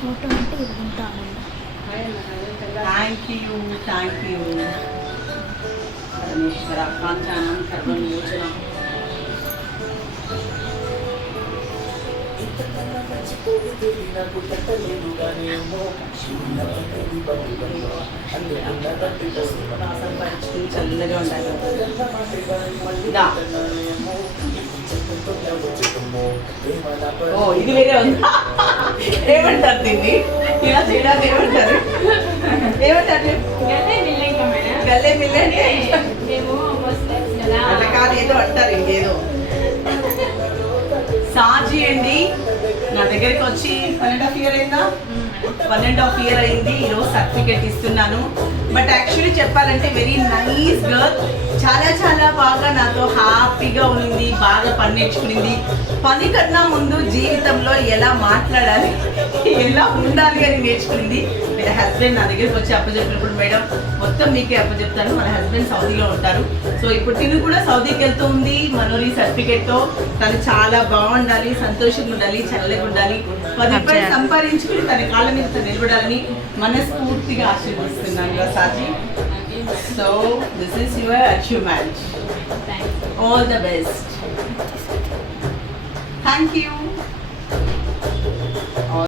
Photo అంటే ఇది ఉంటాను. థ్యాంక్ యూ పరమేశ్వర కాంచానం సర్వమోచనం. చల్లగా ఉండాలి. ఓ ఇది వేరే ఉందా? ఏమంటారు దీన్ని? ఇలా చేయడానికి ఏమంటారు? గల్లే మిల్లే అట్లా కాదు, ఏదో అంటారు ఇంకేదో. సాజీ అండి నా దగ్గరికి వచ్చి 1.5 year అయిందా? 1.5 year అయింది. ఈరోజు సర్టిఫికేట్ ఇస్తున్నాను. బట్ యాక్చువల్లీ చెప్పాలంటే వెరీ నైస్ గర్ల్. చాలా బాగా నాతో హ్యాపీగా ఉంది. బాగా పని నేర్చుకునింది. పని కన్నా ముందు జీవితంలో ఎలా మాట్లాడాలి, ఎలా ఉండాలి అని నేర్చుకునింది. వీళ్ళ హస్బెండ్ నా దగ్గరికి వచ్చి అప్పచెప్పినప్పుడు, మేడం మొత్తం మీకే అప్పచెప్తాను, మన హస్బెండ్ సౌదీలో ఉంటారు. సో ఇప్పుడు తిను కూడా సౌదీకి వెళ్తూ ఉంది మనోరి సర్టిఫికేట్తో. తను చాలా బాగుండాలి, సంతోషంగా ఉండాలి, చల్లగా ఉండాలి, 10 రూపాయలు సంపాదించుకుని తన కాళ్ళ మీద తను నిలబడాలని మనస్ఫూర్తిగా ఆశీర్వదిస్తున్నాను సాజీ. So this is your achievement. All the best. Thank you.